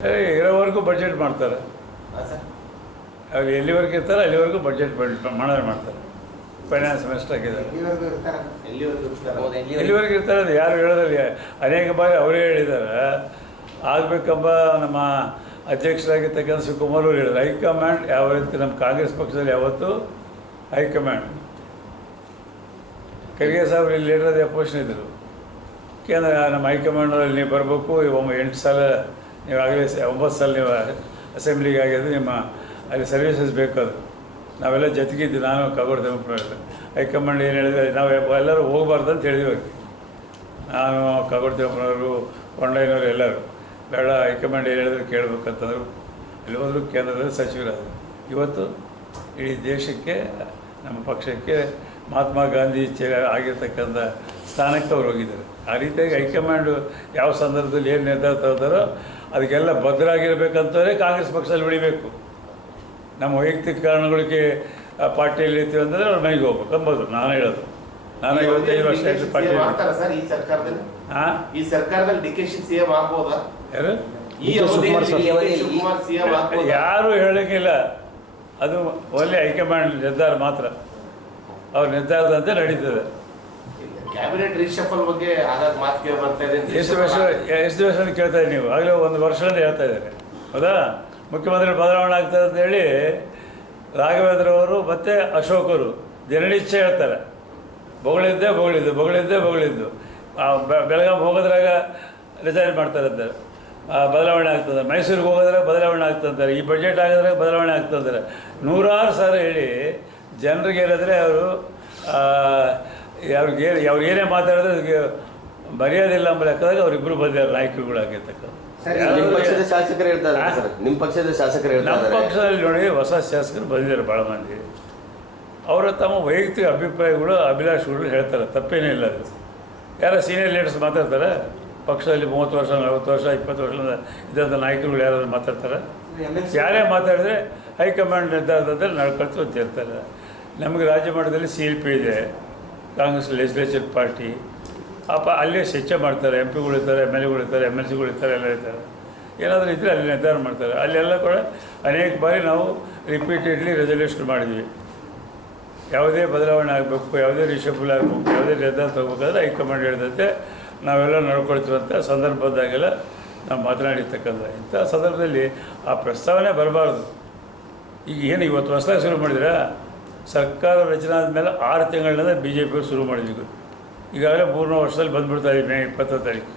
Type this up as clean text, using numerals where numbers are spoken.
ಇರೋವರೆಗೂ ಬಡ್ಜೆಟ್ ಮಾಡ್ತಾರೆ. ಅವ್ರು ಎಲ್ಲಿವರೆಗೂ ಇರ್ತಾರೆ ಅಲ್ಲಿವರೆಗೂ ಬಡ್ಜೆಟ್ ಮಾಡ್ತಾರೆ. ಫೈನಾನ್ಸ್ ಮಿನಿಸ್ಟರ್ ಆಗಿದ್ದಾರೆ. ಎಲ್ಲಿವರೆಗೂ ಇರ್ತಾರೆ ಅದು ಯಾರು ಹೇಳೋದಿಲ್ಲ. ಅನೇಕ ಬಾರಿ ಅವರೇ ಹೇಳಿದ್ದಾರೆ. ಆಗಬೇಕೆಂಬ ನಮ್ಮ ಅಧ್ಯಕ್ಷರಾಗಿರ್ತಕ್ಕಂಥ ಶಿವಕುಮಾರ್ ಅವರು ಹೇಳಿದ್ರು, ಹೈಕಮಾಂಡ್ ಯಾವ ರೀತಿ ನಮ್ಮ ಕಾಂಗ್ರೆಸ್ ಪಕ್ಷದಲ್ಲಿ ಯಾವತ್ತೂ ಹೈಕಮಾಂಡ್ ಖರ್ಗೆ ಸಾಹೇಬ್ರು ಇಲ್ಲಿ ಲೀಡರ್ ಅಪೋಸಿಷನ್ ಇದ್ದರು. ಕೇಂದ್ರ ನಮ್ಮ ಹೈಕಮಾಂಡಲ್ಲಿ ನೀವು ಬರಬೇಕು, 8 ಸಲ ನೀವು ಆಗಲೇ 9 ಸಲ ನೀವು ಅಸೆಂಬ್ಲಿಗೆ ಆಗಿದ್ದು, ನಿಮ್ಮ ಅಲ್ಲಿ ಸರ್ವಿಸಸ್ ಬೇಕಾದ್ರು. ನಾವೆಲ್ಲ ಜೊತೆಗಿದ್ದು ನಾನು ಕಾಗೋಡು ತಿಮ್ಮಪ್ಪನವರೆಲ್ಲ ಹೈಕಮಾಂಡ್ ಏನು ಹೇಳಿದ್ರೆ ನಾವು ಎಲ್ಲರೂ ಹೋಗಬಾರ್ದು ಅಂತ ಹೇಳಿದ್ವಿ ಅವ್ರಿಗೆ. ನಾನು ಕಾಗೋಡು ತಿಮ್ಮಪ್ಪನವರು ಕೊಂಡಯ್ಯನವರು ಎಲ್ಲರೂ ಬೇಡ, ಹೈಕಮಾಂಡ್ ಏನು ಹೇಳಿದ್ರು ಕೇಳಬೇಕಂತಂದರು. ಅಲ್ಲಿ ಹೋದರೂ ಕೇಂದ್ರದಲ್ಲಿ ಸಚಿವರಾದರು. ಇವತ್ತು ಇಡೀ ದೇಶಕ್ಕೆ ನಮ್ಮ ಪಕ್ಷಕ್ಕೆ ಮಹಾತ್ಮ ಗಾಂಧಿ ಆಗಿರ್ತಕ್ಕಂಥ ಸ್ಥಾನಕ್ಕೆ ಅವ್ರು ಹೋಗಿದ್ದಾರೆ. ಆ ರೀತಿಯಾಗಿ ಹೈಕಮಾಂಡು ಯಾವ ಸಂದರ್ಭದಲ್ಲಿ ಏನು ನಿರ್ಧಾರ ತಗೋತಾರೋ ಅದಕ್ಕೆಲ್ಲ ಭದ್ರಾಗಿರ್ಬೇಕಂತವೇ ಕಾಂಗ್ರೆಸ್ ಪಕ್ಷದಲ್ಲಿ ಉಳಿಬೇಕು. ನಮ್ಮ ವೈಯಕ್ತಿಕ ಕಾರಣಗಳಿಗೆ ಪಾರ್ಟಿಯಲ್ಲಿ ಇರ್ತೀವಿ ಅಂತಂದರೆ ಅವ್ರ ಮನೆಗೆ ಹೋಗ್ಬೇಕು ಅಂಬೋದು ನಾನು ಹೇಳೋದು. ನಾನು 55 ವರ್ಷ ಆಯಿತು ಪಾರ್ಟಿ. ಹಾಂ, ಈ ಸರ್ಕಾರದಲ್ಲಿ DK ಸಿಎಂ ಆಗ್ಬೋದಾ? ಯಾರು ಯಾರು ಹೇಳೋಂಗಿಲ್ಲ. ಅದು ಒಳ್ಳೆ ಹೈಕಮಾಂಡ್ ನಿರ್ಧಾರ ಮಾತ್ರ. ಅವ್ರ ನಿರ್ಧಾರದಂತೆ ನಡೀತದೆ. ಕ್ಯಾಬಿನೆಟ್ ರೀಶಫಲ್ ಬಗ್ಗೆ ಆಗಾಗ ಮಾತು ಕೇಳಿ ಬರ್ತಾ ಇದೆ. ಎಷ್ಟು ದಿವಸ ಕೇಳ್ತಾ ಇದ್ದೀವಿ ನೀವು? ಆಗಲೇ 1 ವರ್ಷದಿಂದ ಹೇಳ್ತಾ ಇದ್ದಾರೆ. ಹೌದಾ? ಮುಖ್ಯಮಂತ್ರಿ ಬದಲಾವಣೆ ಆಗ್ತದೆ ಅಂತೇಳಿ ರಾಘವೇಂದ್ರವರು ಮತ್ತು ಅಶೋಕರು ಜನನಿಚ್ಛೆ ಹೇಳ್ತಾರೆ. ಬೊಗಳಿದ್ದೆ ಬೆಳಗಾವಿ ಹೋಗೋದ್ರಾಗ ರಿಸೈನ್ ಮಾಡ್ತಾರಂತಾರೆ, ಬದಲಾವಣೆ ಆಗ್ತದೆ. ಮೈಸೂರಿಗೆ ಹೋಗೋದ್ರಾಗ ಬದಲಾವಣೆ ಆಗ್ತಂತಾರೆ. ಈ ಬಡ್ಜೆಟ್ ಆಗೋದ್ರಾಗ ಬದಲಾವಣೆ ಆಗ್ತಂತಾರೆ. 100 ಸಾರಿ ಹೇಳಿ ಜನರಿಗೆ ಏನಾದರೆ ಅವರು ಅವ್ರು ಏನೇ ಮಾತಾಡಿದ್ರೆ ಅದಕ್ಕೆ ಮರ್ಯಾದಿಲ್ಲ ಎಂಬ ಲೆಕ್ಕದಾಗ ಅವರಿಬ್ಬರು ಬಂದಿದ್ದಾರೆ ನಾಯಕರುಗಳಾಗಿರ್ತಕ್ಕಂಥ. ನಿಮ್ಮ ಪಕ್ಷದ ಶಾಸಕರು ಹೇಳ್ತಾರೆ ಸರ್, ನಿಮ್ಮ ಪಕ್ಷದ ಶಾಸಕರು ಹೇಳ್ತಾರೆ. ನಮ್ಮ ಪಕ್ಷದಲ್ಲಿ ನೋಡಿ ಹೊಸ ಶಾಸಕರು ಬಂದಿದ್ದಾರೆ ಭಾಳ ಮಂದಿ. ಅವರ ತಮ್ಮ ವೈಯಕ್ತಿಕ ಅಭಿಪ್ರಾಯಗಳು ಅಭಿಲಾಷೆಗಳು ಹೇಳ್ತಾರೆ, ತಪ್ಪೇನೇ ಇಲ್ಲ. ಅದು ಯಾರೋ ಸೀನಿಯರ್ ಲೀಡರ್ಸ್ ಮಾತಾಡ್ತಾರೆ. ಪಕ್ಷದಲ್ಲಿ 30 ವರ್ಷ 40 ವರ್ಷ 20 ವರ್ಷದಿಂದ ಇದ್ದಂಥ ನಾಯಕರುಗಳು ಯಾರಾದ್ರೂ ಮಾತಾಡ್ತಾರೆ. ಯಾರೇ ಮಾತಾಡಿದ್ರೆ ಹೈಕಮಾಂಡ್ ನಿರ್ಧಾರದಲ್ಲಿ ನಡ್ಕೊಳ್ತು ಅಂತ ಹೇಳ್ತಾರೆ. ನಮಗೆ ರಾಜ್ಯ ಮಟ್ಟದಲ್ಲಿ CLP ಇದೆ, ಕಾಂಗ್ರೆಸ್ ಲೆಜಿಸ್ಲೇಚರ್ ಪಾರ್ಟಿ. ಅಲ್ಲೇ ಚರ್ಚೆ ಮಾಡ್ತಾರೆ. MP ಗಳಿರ್ತಾರೆ, MLA ಗಳಿರ್ತಾರೆ, MLC ಗಳಿರ್ತಾರೆ, ಎಲ್ಲ ಇರ್ತಾರೆ. ಏನಾದರೂ ಇದ್ದರೆ ಅಲ್ಲಿ ನಿರ್ಧಾರ ಮಾಡ್ತಾರೆ. ಅಲ್ಲೆಲ್ಲ ಕೂಡ ಅನೇಕ ಬಾರಿ ನಾವು ರಿಪೀಟೆಡ್ಲಿ ರೆಸಲ್ಯೂಷನ್ ಮಾಡಿದ್ವಿ. ಯಾವುದೇ ಬದಲಾವಣೆ ಆಗಬೇಕು, ಯಾವುದೇ ರಿಷಫಲ್ ಆಗಬೇಕು, ಯಾವುದೇ ನಿರ್ಧಾರ ತಗೋಬೇಕಾದ್ರೆ ಹೈಕಮಾಂಡ್ ಹೇಳಿದಂತೆ ನಾವೆಲ್ಲ ನಡ್ಕೊಳ್ತೀವಂಥ ಸಂದರ್ಭದಾಗೆಲ್ಲ ನಾವು ಮಾತನಾಡಿರ್ತಕ್ಕಂಥ. ಇಂಥ ಸಂದರ್ಭದಲ್ಲಿ ಆ ಪ್ರಸ್ತಾವನೆ ಬರಬಾರ್ದು. ಈಗ ಏನು ಇವತ್ತು ಹೊಸದಾಗಿ ಶುರು ಮಾಡಿದ್ರೆ, ಸರ್ಕಾರ ರಚನೆ ಆದಮೇಲೆ 6 ತಿಂಗಳಿಂದ BJP ಶುರು ಮಾಡಿದ್ವಿ. ಈಗಾಗಲೇ 3 ವರ್ಷದಲ್ಲಿ ಬಂದುಬಿಡ್ತಾ ಇದ್ದೀವಿ. ಮೇ 20ನೇ ತಾರೀಕು